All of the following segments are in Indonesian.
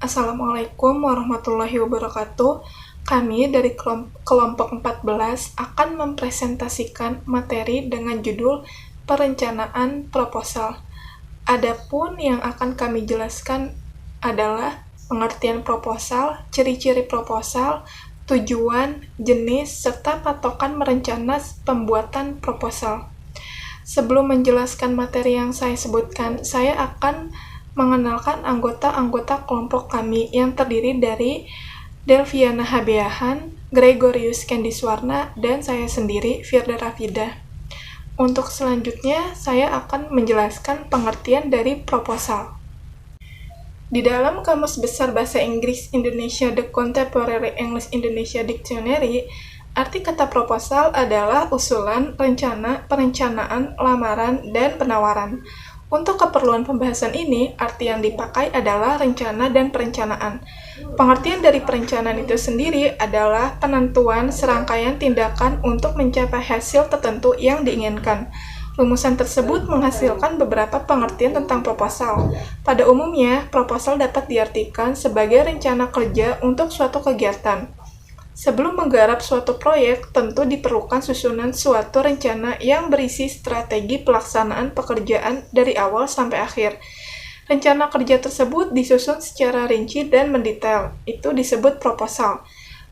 Assalamualaikum warahmatullahi wabarakatuh. Kami dari kelompok 14 akan mempresentasikan materi dengan judul Perencanaan Proposal. Adapun yang akan kami jelaskan adalah pengertian proposal, ciri-ciri proposal, tujuan, jenis, serta patokan merencana pembuatan proposal. Sebelum menjelaskan materi yang saya sebutkan, saya akan mengenalkan anggota-anggota kelompok kami yang terdiri dari Delviana Habeahan, Gregorius Kendiswarna, dan saya sendiri, Firda Rafida. Untuk selanjutnya, saya akan menjelaskan pengertian dari proposal. Di dalam Kamus Besar Bahasa Inggris Indonesia The Contemporary English Indonesia Dictionary, arti kata proposal adalah usulan, rencana, perencanaan, lamaran, dan penawaran. Untuk keperluan pembahasan ini, arti yang dipakai adalah rencana dan perencanaan. Pengertian dari perencanaan itu sendiri adalah penentuan serangkaian tindakan untuk mencapai hasil tertentu yang diinginkan. Rumusan tersebut menghasilkan beberapa pengertian tentang proposal. Pada umumnya, proposal dapat diartikan sebagai rencana kerja untuk suatu kegiatan. Sebelum menggarap suatu proyek, tentu diperlukan susunan suatu rencana yang berisi strategi pelaksanaan pekerjaan dari awal sampai akhir. Rencana kerja tersebut disusun secara rinci dan mendetail, itu disebut proposal.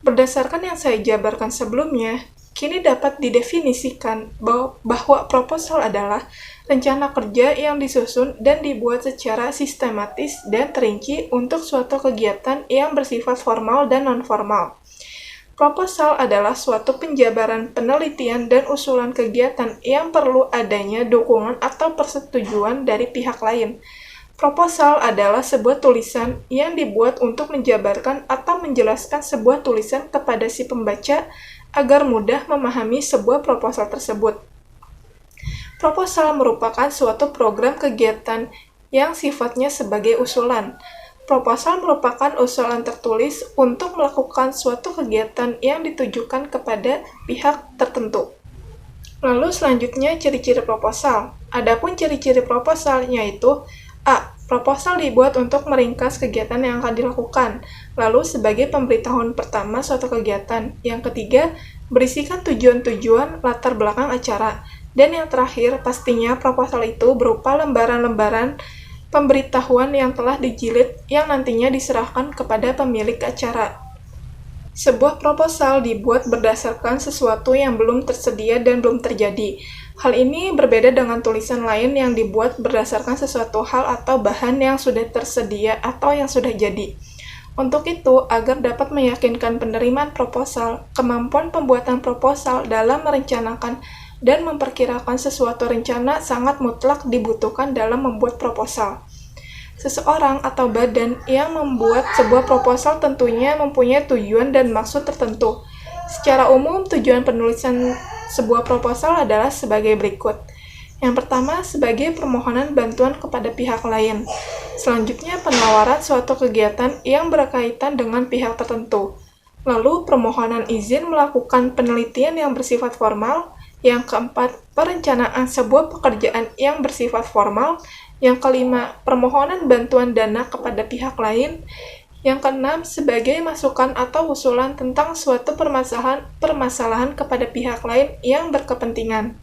Berdasarkan yang saya jabarkan sebelumnya, kini dapat didefinisikan bahwa proposal adalah rencana kerja yang disusun dan dibuat secara sistematis dan terinci untuk suatu kegiatan yang bersifat formal dan non-formal. Proposal adalah suatu penjabaran penelitian dan usulan kegiatan yang perlu adanya dukungan atau persetujuan dari pihak lain. Proposal adalah sebuah tulisan yang dibuat untuk menjabarkan atau menjelaskan sebuah tulisan kepada si pembaca agar mudah memahami sebuah proposal tersebut. Proposal merupakan suatu program kegiatan yang sifatnya sebagai usulan. Proposal merupakan usulan tertulis untuk melakukan suatu kegiatan yang ditujukan kepada pihak tertentu. Lalu selanjutnya ciri-ciri proposal. Adapun ciri-ciri proposal yaitu A. Proposal dibuat untuk meringkas kegiatan yang akan dilakukan. Lalu sebagai pemberitahuan pertama suatu kegiatan. Yang ketiga, berisikan tujuan-tujuan latar belakang acara. Dan yang terakhir, pastinya proposal itu berupa lembaran-lembaran pemberitahuan yang telah dijilid yang nantinya diserahkan kepada pemilik acara. Sebuah proposal dibuat berdasarkan sesuatu yang belum tersedia dan belum terjadi. Hal ini berbeda dengan tulisan lain yang dibuat berdasarkan sesuatu hal atau bahan yang sudah tersedia atau yang sudah jadi. Untuk itu, agar dapat meyakinkan penerimaan proposal, kemampuan pembuatan proposal dalam merencanakan dan memperkirakan sesuatu rencana sangat mutlak dibutuhkan dalam membuat proposal. Seseorang atau badan yang membuat sebuah proposal tentunya mempunyai tujuan dan maksud tertentu. Secara umum, tujuan penulisan sebuah proposal adalah sebagai berikut. Yang pertama, sebagai permohonan bantuan kepada pihak lain. Selanjutnya, penawaran suatu kegiatan yang berkaitan dengan pihak tertentu. Lalu, permohonan izin melakukan penelitian yang bersifat formal. Yang keempat, perencanaan sebuah pekerjaan yang bersifat formal. Yang kelima, permohonan bantuan dana kepada pihak lain. Yang keenam, sebagai masukan atau usulan tentang suatu permasalahan kepada pihak lain yang berkepentingan.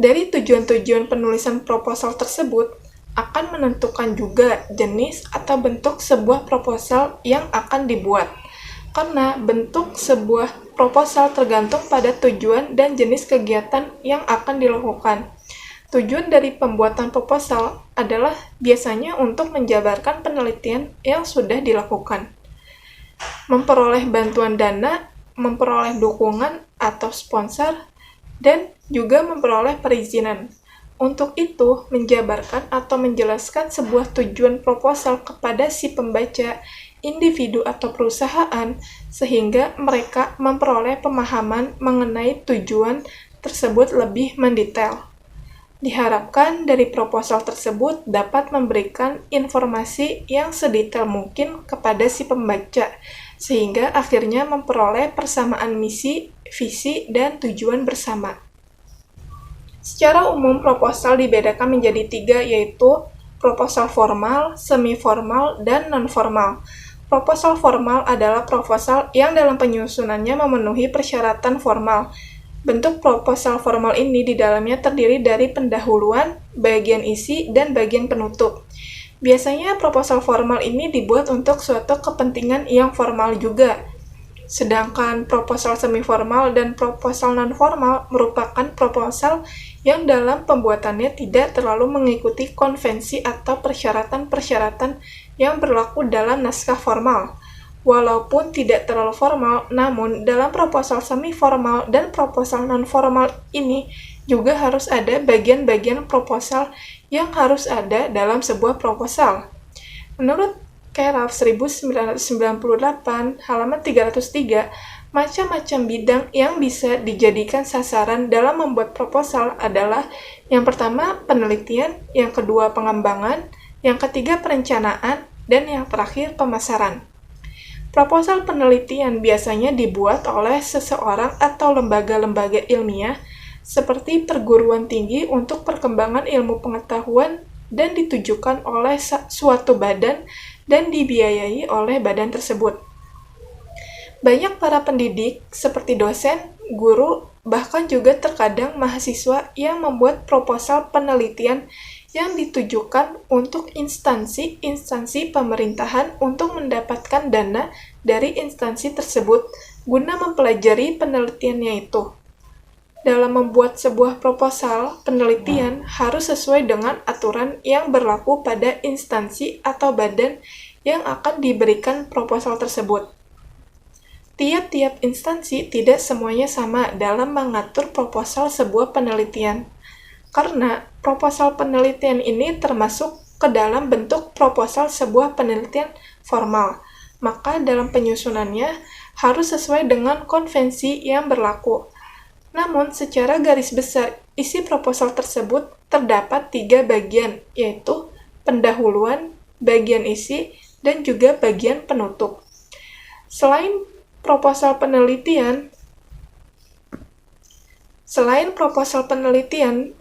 Dari tujuan-tujuan penulisan proposal tersebut, akan menentukan juga jenis atau bentuk sebuah proposal yang akan dibuat. Karena bentuk sebuah proposal tergantung pada tujuan dan jenis kegiatan yang akan dilakukan. Tujuan dari pembuatan proposal adalah biasanya untuk menjabarkan penelitian yang sudah dilakukan, memperoleh bantuan dana, memperoleh dukungan atau sponsor, dan juga memperoleh perizinan. Untuk itu, menjabarkan atau menjelaskan sebuah tujuan proposal kepada si pembaca, individu atau perusahaan, sehingga mereka memperoleh pemahaman mengenai tujuan tersebut lebih mendetail. Diharapkan dari proposal tersebut dapat memberikan informasi yang sedetail mungkin kepada si pembaca, sehingga akhirnya memperoleh persamaan misi, visi, dan tujuan bersama. Secara umum, proposal dibedakan menjadi 3, yaitu proposal formal, semi-formal, dan non-formal. Proposal formal adalah proposal yang dalam penyusunannya memenuhi persyaratan formal. Bentuk proposal formal ini di dalamnya terdiri dari pendahuluan, bagian isi, dan bagian penutup. Biasanya proposal formal ini dibuat untuk suatu kepentingan yang formal juga. Sedangkan proposal semi-formal dan proposal non-formal merupakan proposal yang dalam pembuatannya tidak terlalu mengikuti konvensi atau persyaratan-persyaratan yang berlaku dalam naskah formal. Walaupun tidak terlalu formal, namun dalam proposal semi-formal dan proposal non-formal ini juga harus ada bagian-bagian proposal yang harus ada dalam sebuah proposal. Menurut Keraf 1998, halaman 303, macam-macam bidang yang bisa dijadikan sasaran dalam membuat proposal adalah yang pertama penelitian, yang kedua pengembangan, yang ketiga perencanaan, dan yang terakhir pemasaran. Proposal penelitian biasanya dibuat oleh seseorang atau lembaga-lembaga ilmiah seperti perguruan tinggi untuk perkembangan ilmu pengetahuan dan ditujukan oleh suatu badan dan dibiayai oleh badan tersebut. Banyak para pendidik, seperti dosen, guru, bahkan juga terkadang mahasiswa yang membuat proposal penelitian yang ditujukan untuk instansi-instansi pemerintahan untuk mendapatkan dana dari instansi tersebut guna mempelajari penelitiannya itu. Dalam membuat sebuah proposal penelitian harus sesuai dengan aturan yang berlaku pada instansi atau badan yang akan diberikan proposal tersebut. Tiap-tiap instansi tidak semuanya sama dalam mengatur proposal sebuah penelitian, karena proposal penelitian ini termasuk ke dalam bentuk proposal sebuah penelitian formal, maka dalam penyusunannya harus sesuai dengan konvensi yang berlaku. Namun, secara garis besar, isi proposal tersebut terdapat 3 bagian, yaitu pendahuluan, bagian isi, dan juga bagian penutup. Selain proposal penelitian,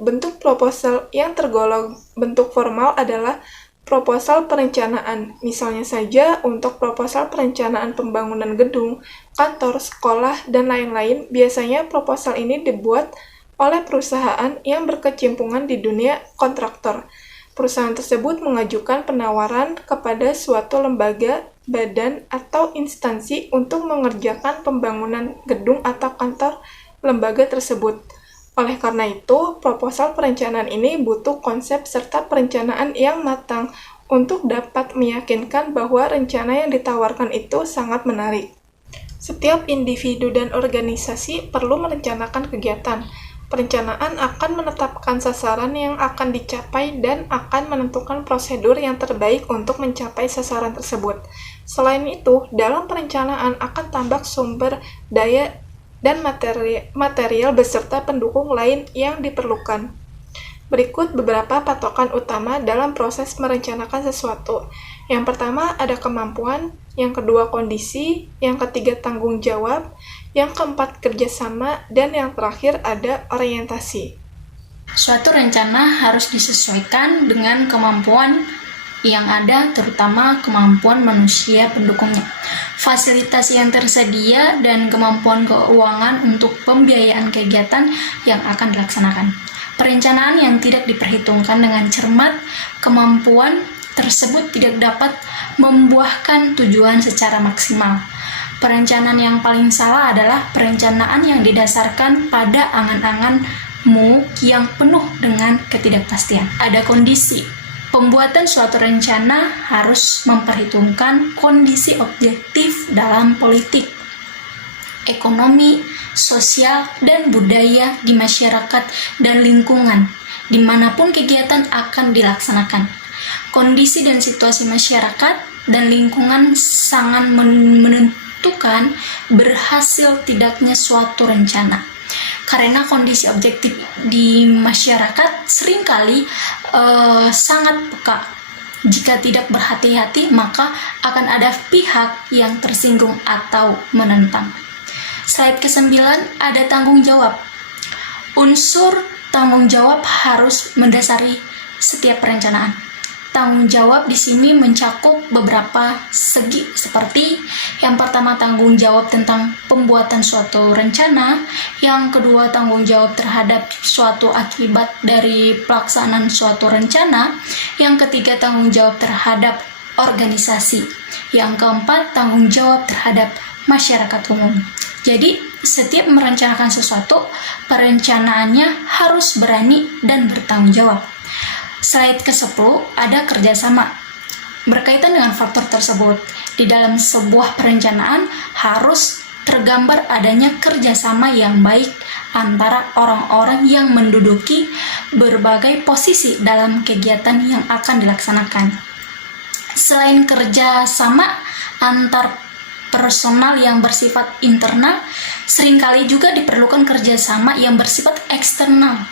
bentuk proposal yang tergolong bentuk formal adalah proposal perencanaan. Misalnya saja untuk proposal perencanaan pembangunan gedung, kantor, sekolah, dan lain-lain, biasanya proposal ini dibuat oleh perusahaan yang berkecimpungan di dunia kontraktor. Perusahaan tersebut mengajukan penawaran kepada suatu lembaga, badan, atau instansi untuk mengerjakan pembangunan gedung atau kantor lembaga tersebut. Oleh karena itu, proposal perencanaan ini butuh konsep serta perencanaan yang matang untuk dapat meyakinkan bahwa rencana yang ditawarkan itu sangat menarik. Setiap individu dan organisasi perlu merencanakan kegiatan. Perencanaan akan menetapkan sasaran yang akan dicapai dan akan menentukan prosedur yang terbaik untuk mencapai sasaran tersebut. Selain itu, dalam perencanaan akan tambah sumber daya dan material beserta pendukung lain yang diperlukan. Berikut beberapa patokan utama dalam proses merencanakan sesuatu. Yang pertama ada kemampuan, yang kedua kondisi, yang ketiga tanggung jawab, yang keempat kerjasama, dan yang terakhir ada orientasi. Suatu rencana harus disesuaikan dengan kemampuan yang ada, terutama kemampuan manusia pendukungnya, fasilitas yang tersedia, dan kemampuan keuangan untuk pembiayaan kegiatan yang akan dilaksanakan. Perencanaan yang tidak diperhitungkan dengan cermat, kemampuan tersebut tidak dapat membuahkan tujuan secara maksimal. Perencanaan yang paling salah adalah perencanaan yang didasarkan pada angan-anganmu yang penuh dengan ketidakpastian. Ada kondisi. Pembuatan suatu rencana harus memperhitungkan kondisi objektif dalam politik, ekonomi, sosial, dan budaya di masyarakat dan lingkungan, dimanapun kegiatan akan dilaksanakan. Kondisi dan situasi masyarakat dan lingkungan sangat menentukan berhasil tidaknya suatu rencana. Karena kondisi objektif di masyarakat seringkali sangat peka. Jika tidak berhati-hati, maka akan ada pihak yang tersinggung atau menentang. Slide ke-9 ada tanggung jawab. Unsur tanggung jawab harus mendasari setiap perencanaan. Tanggung jawab di sini mencakup beberapa segi, seperti yang pertama tanggung jawab tentang pembuatan suatu rencana, yang kedua tanggung jawab terhadap suatu akibat dari pelaksanaan suatu rencana, yang ketiga tanggung jawab terhadap organisasi, yang keempat tanggung jawab terhadap masyarakat umum. Jadi setiap merencanakan sesuatu, perencanaannya harus berani dan bertanggung jawab. Slide ke-10 ada kerjasama. Berkaitan dengan faktor tersebut, di dalam sebuah perencanaan harus tergambar adanya kerjasama yang baik antara orang-orang yang menduduki berbagai posisi dalam kegiatan yang akan dilaksanakan. Selain kerjasama antar personal yang bersifat internal, seringkali juga diperlukan kerjasama yang bersifat eksternal.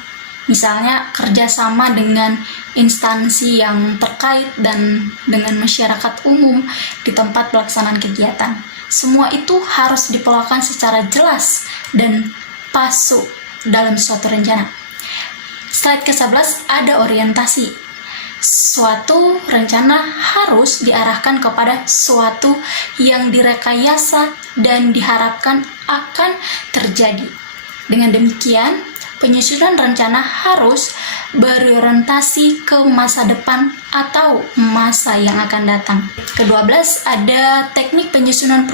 Misalnya kerjasama dengan instansi yang terkait dan dengan masyarakat umum di tempat pelaksanaan kegiatan. Semua itu harus dipolakan secara jelas dan pasuk dalam suatu rencana. Slide ke-11 ada orientasi. Suatu rencana harus diarahkan kepada suatu yang direkayasa dan diharapkan akan terjadi. Dengan demikian, penyusunan rencana harus berorientasi ke masa depan atau masa yang akan datang. Ke-12 ada teknik penyusunan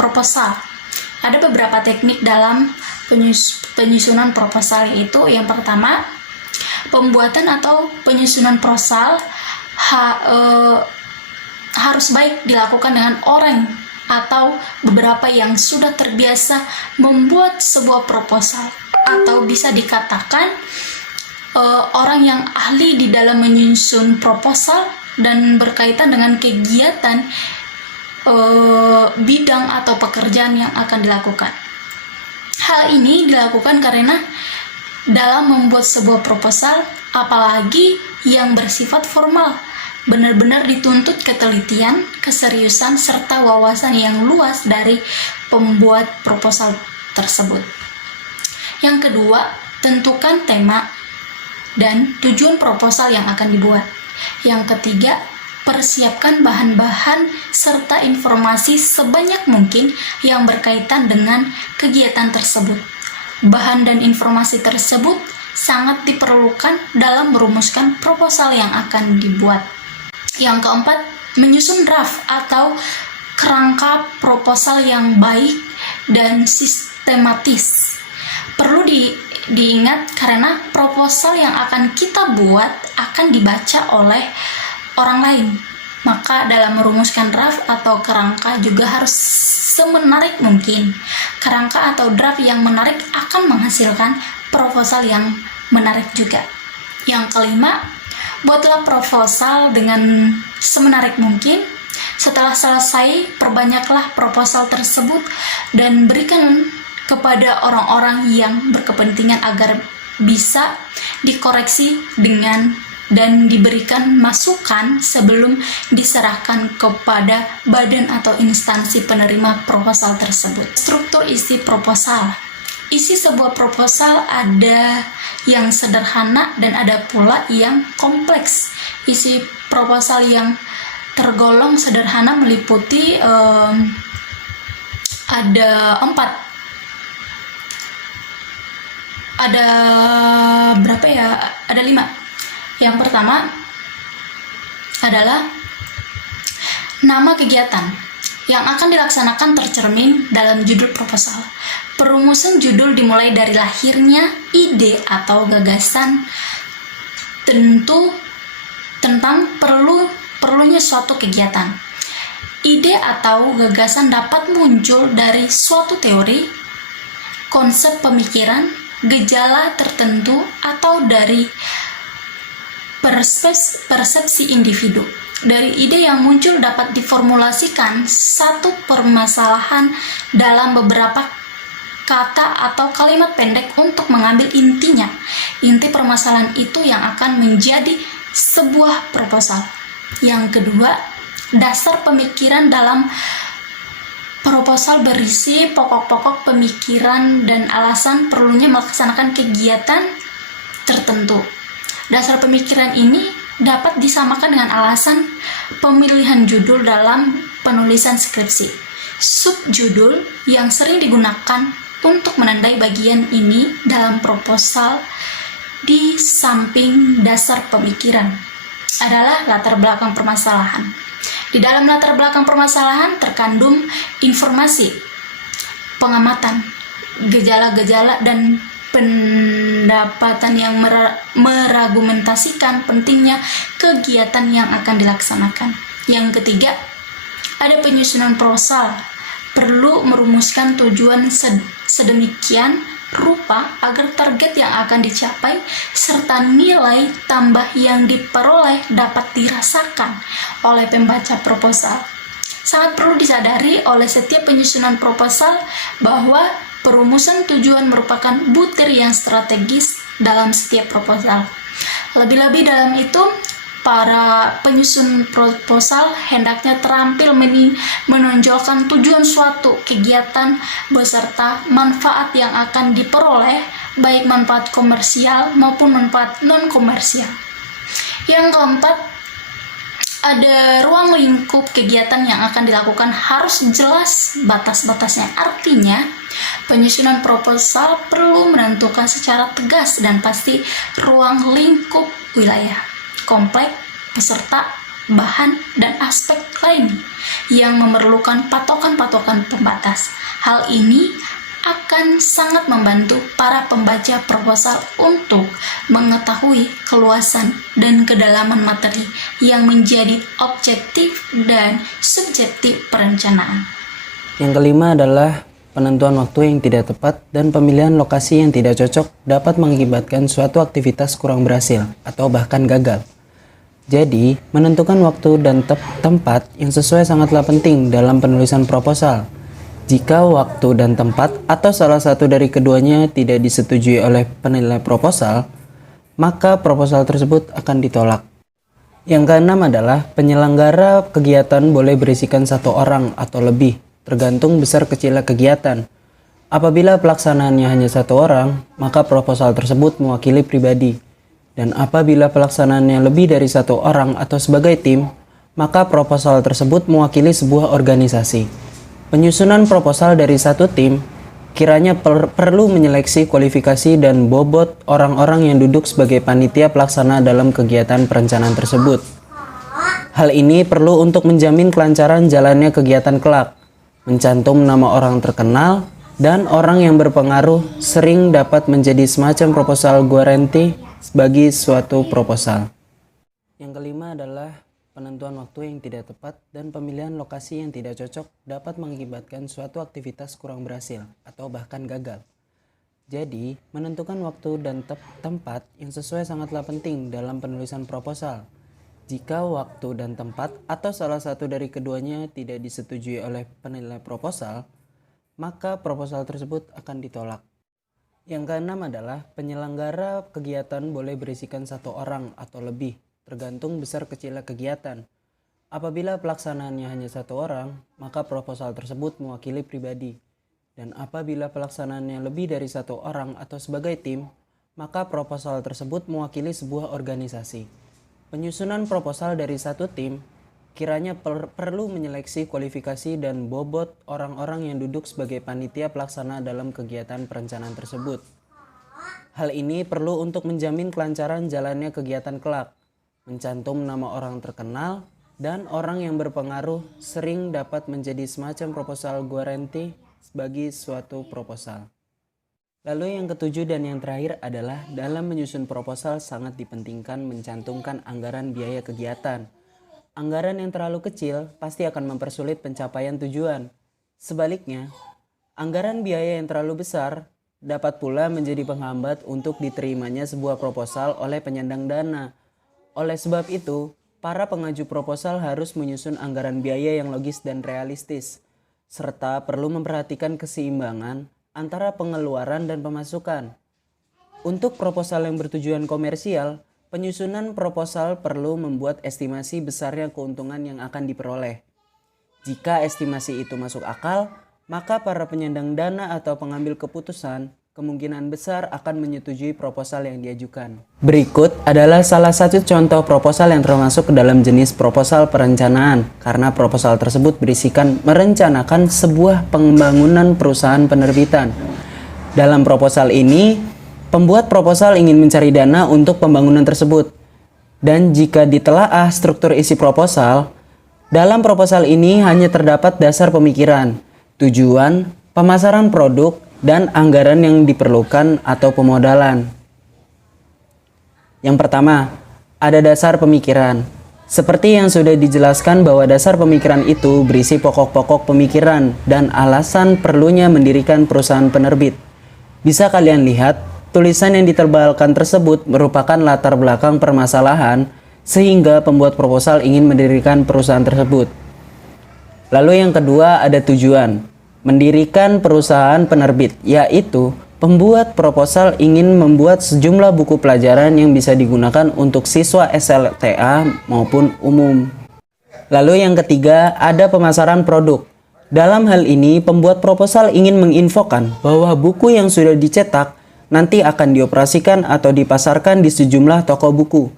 proposal. Ada beberapa teknik dalam penyusunan proposal, yaitu yang pertama, pembuatan atau penyusunan proposal harus baik dilakukan dengan orang atau beberapa yang sudah terbiasa membuat sebuah proposal, atau bisa dikatakan orang yang ahli di dalam menyusun proposal dan berkaitan dengan kegiatan bidang atau pekerjaan yang akan dilakukan. Hal ini dilakukan karena dalam membuat sebuah proposal, apalagi yang bersifat formal, benar-benar dituntut ketelitian, keseriusan, serta wawasan yang luas dari pembuat proposal tersebut. Yang kedua, tentukan tema dan tujuan proposal yang akan dibuat. Yang ketiga, persiapkan bahan-bahan serta informasi sebanyak mungkin yang berkaitan dengan kegiatan tersebut. Bahan dan informasi tersebut sangat diperlukan dalam merumuskan proposal yang akan dibuat. Yang keempat, menyusun draft atau kerangka proposal yang baik dan sistematis. Perlu diingat karena proposal yang akan kita buat akan dibaca oleh orang lain. Maka dalam merumuskan draft atau kerangka juga harus semenarik mungkin. Kerangka atau draft yang menarik akan menghasilkan proposal yang menarik juga. Yang kelima, buatlah proposal dengan semenarik mungkin. Setelah selesai, perbanyaklah proposal tersebut dan berikan kepada orang-orang yang berkepentingan agar bisa dikoreksi dan diberikan masukan sebelum diserahkan kepada badan atau instansi penerima proposal tersebut. Struktur isi proposal. Isi sebuah proposal ada yang sederhana dan ada pula yang kompleks. Isi proposal yang tergolong sederhana meliputi ada 4. Ada berapa ya? Ada 5. Yang pertama adalah nama kegiatan yang akan dilaksanakan tercermin dalam judul proposal. Perumusan judul dimulai dari lahirnya ide atau gagasan tentang perlunya suatu kegiatan. Ide atau gagasan dapat muncul dari suatu teori, konsep pemikiran, gejala tertentu, atau dari persepsi individu. Dari ide yang muncul dapat diformulasikan satu permasalahan dalam beberapa kata atau kalimat pendek untuk mengambil intinya. Inti permasalahan itu yang akan menjadi sebuah proposal. Yang kedua, dasar pemikiran dalam proposal berisi pokok-pokok pemikiran dan alasan perlunya melaksanakan kegiatan tertentu. Dasar pemikiran ini dapat disamakan dengan alasan pemilihan judul dalam penulisan skripsi. Subjudul yang sering digunakan untuk menandai bagian ini dalam proposal di samping dasar pemikiran adalah latar belakang permasalahan. Di dalam latar belakang permasalahan terkandung informasi, pengamatan, gejala-gejala, dan pendapatan yang meragumentasikan pentingnya kegiatan yang akan dilaksanakan. Yang ketiga, ada penyusunan proposal. Perlu merumuskan tujuan sedemikian rupa agar target yang akan dicapai serta nilai tambah yang diperoleh dapat dirasakan oleh pembaca proposal. Sangat perlu disadari oleh setiap penyusunan proposal bahwa perumusan tujuan merupakan butir yang strategis dalam setiap proposal. Lebih-lebih dalam itu, para penyusun proposal hendaknya terampil menonjolkan tujuan suatu kegiatan beserta manfaat yang akan diperoleh, baik manfaat komersial maupun manfaat non-komersial. Yang keempat, ada ruang lingkup kegiatan yang akan dilakukan harus jelas batas-batasnya. Artinya, penyusunan proposal perlu menentukan secara tegas dan pasti ruang lingkup wilayah, kompleks, peserta, bahan, dan aspek lain yang memerlukan patokan-patokan pembatas. Hal ini akan sangat membantu para pembaca proposal untuk mengetahui keluasan dan kedalaman materi yang menjadi objektif dan subjektif perencanaan. Yang kelima adalah penentuan waktu yang tidak tepat dan pemilihan lokasi yang tidak cocok dapat mengakibatkan suatu aktivitas kurang berhasil atau bahkan gagal. Jadi, menentukan waktu dan tempat yang sesuai sangatlah penting dalam penulisan proposal. Jika waktu dan tempat atau salah satu dari keduanya tidak disetujui oleh penilai proposal, maka proposal tersebut akan ditolak. Yang keenam adalah penyelenggara kegiatan boleh berisikan satu orang atau lebih, tergantung besar kecilnya kegiatan. Apabila pelaksanaannya hanya satu orang, maka proposal tersebut mewakili pribadi. Dan apabila pelaksanaannya lebih dari satu orang atau sebagai tim, maka proposal tersebut mewakili sebuah organisasi. Penyusunan proposal dari satu tim kiranya perlu menyeleksi kualifikasi dan bobot orang-orang yang duduk sebagai panitia pelaksana dalam kegiatan perencanaan tersebut. Hal ini perlu untuk menjamin kelancaran jalannya kegiatan kelak. Mencantum nama orang terkenal dan orang yang berpengaruh sering dapat menjadi semacam proposal guarantee bagi suatu proposal. Yang kelima adalah penentuan waktu yang tidak tepat dan pemilihan lokasi yang tidak cocok dapat mengakibatkan suatu aktivitas kurang berhasil atau bahkan gagal. Jadi, menentukan waktu dan tempat yang sesuai sangatlah penting dalam penulisan proposal. Jika waktu dan tempat atau salah satu dari keduanya tidak disetujui oleh penilai proposal, maka proposal tersebut akan ditolak. Yang keenam adalah penyelenggara kegiatan boleh berisikan satu orang atau lebih, tergantung besar kecilnya kegiatan. Apabila pelaksanaannya hanya satu orang, maka proposal tersebut mewakili pribadi. Dan apabila pelaksanaannya lebih dari satu orang atau sebagai tim, maka proposal tersebut mewakili sebuah organisasi. Penyusunan proposal dari satu tim kiranya perlu menyeleksi kualifikasi dan bobot orang-orang yang duduk sebagai panitia pelaksana dalam kegiatan perencanaan tersebut. Hal ini perlu untuk menjamin kelancaran jalannya kegiatan kelak. Mencantum nama orang terkenal dan orang yang berpengaruh sering dapat menjadi semacam proposal guarantee bagi suatu proposal. Lalu yang ketujuh dan yang terakhir adalah dalam menyusun proposal sangat dipentingkan mencantumkan anggaran biaya kegiatan. Anggaran yang terlalu kecil pasti akan mempersulit pencapaian tujuan. Sebaliknya, anggaran biaya yang terlalu besar dapat pula menjadi penghambat untuk diterimanya sebuah proposal oleh penyandang dana. Oleh sebab itu, para pengaju proposal harus menyusun anggaran biaya yang logis dan realistis, serta perlu memperhatikan keseimbangan antara pengeluaran dan pemasukan. Untuk proposal yang bertujuan komersial, penyusunan proposal perlu membuat estimasi besarnya keuntungan yang akan diperoleh. Jika estimasi itu masuk akal, maka para penyandang dana atau pengambil keputusan kemungkinan besar akan menyetujui proposal yang diajukan. Berikut adalah salah satu contoh proposal yang termasuk ke dalam jenis proposal perencanaan, karena proposal tersebut berisikan merencanakan sebuah pembangunan perusahaan penerbitan. Dalam proposal ini, pembuat proposal ingin mencari dana untuk pembangunan tersebut. Dan jika ditelaah struktur isi proposal, dalam proposal ini hanya terdapat dasar pemikiran, tujuan, pemasaran produk, dan anggaran yang diperlukan atau pemodalan. Yang pertama, ada dasar pemikiran. Seperti yang sudah dijelaskan bahwa dasar pemikiran itu berisi pokok-pokok pemikiran dan alasan perlunya mendirikan perusahaan penerbit. Bisa kalian lihat, tulisan yang ditebalkan tersebut merupakan latar belakang permasalahan sehingga pembuat proposal ingin mendirikan perusahaan tersebut. Lalu yang kedua ada tujuan. Mendirikan perusahaan penerbit, yaitu pembuat proposal ingin membuat sejumlah buku pelajaran yang bisa digunakan untuk siswa SLTA maupun umum. Lalu yang ketiga ada pemasaran produk. Dalam hal ini pembuat proposal ingin menginfokan bahwa buku yang sudah dicetak nanti akan dioperasikan atau dipasarkan di sejumlah toko buku.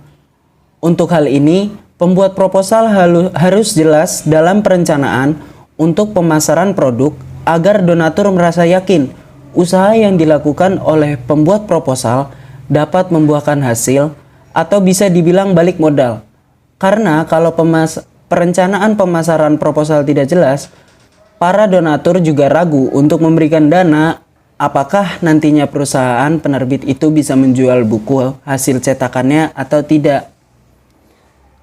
Untuk hal ini, pembuat proposal harus jelas dalam perencanaan untuk pemasaran produk agar donatur merasa yakin usaha yang dilakukan oleh pembuat proposal dapat membuahkan hasil atau bisa dibilang balik modal. Karena kalau perencanaan pemasaran proposal tidak jelas, para donatur juga ragu untuk memberikan dana apakah nantinya perusahaan penerbit itu bisa menjual buku hasil cetakannya atau tidak.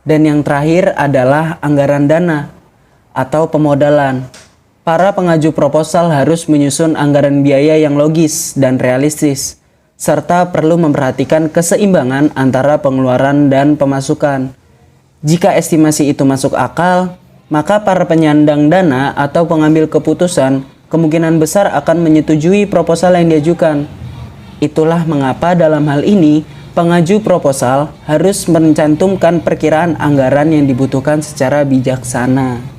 Dan yang terakhir adalah anggaran dana atau pemodalan. Para pengaju proposal harus menyusun anggaran biaya yang logis dan realistis, serta perlu memperhatikan keseimbangan antara pengeluaran dan pemasukan. Jika estimasi itu masuk akal, maka para penyandang dana atau pengambil keputusan kemungkinan besar akan menyetujui proposal yang diajukan. Itulah mengapa dalam hal ini, pengaju proposal harus mencantumkan perkiraan anggaran yang dibutuhkan secara bijaksana.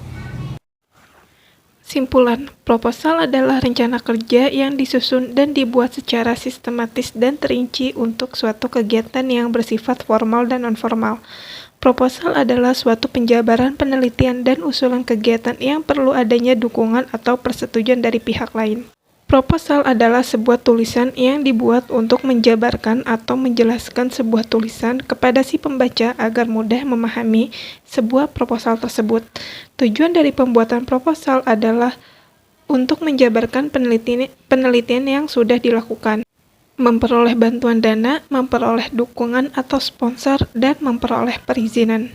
Simpulan, proposal adalah rencana kerja yang disusun dan dibuat secara sistematis dan terinci untuk suatu kegiatan yang bersifat formal dan non-formal. Proposal adalah suatu penjabaran penelitian dan usulan kegiatan yang perlu adanya dukungan atau persetujuan dari pihak lain. Proposal adalah sebuah tulisan yang dibuat untuk menjabarkan atau menjelaskan sebuah tulisan kepada si pembaca agar mudah memahami sebuah proposal tersebut. Tujuan dari pembuatan proposal adalah untuk menjabarkan penelitian yang sudah dilakukan, memperoleh bantuan dana, memperoleh dukungan atau sponsor, dan memperoleh perizinan.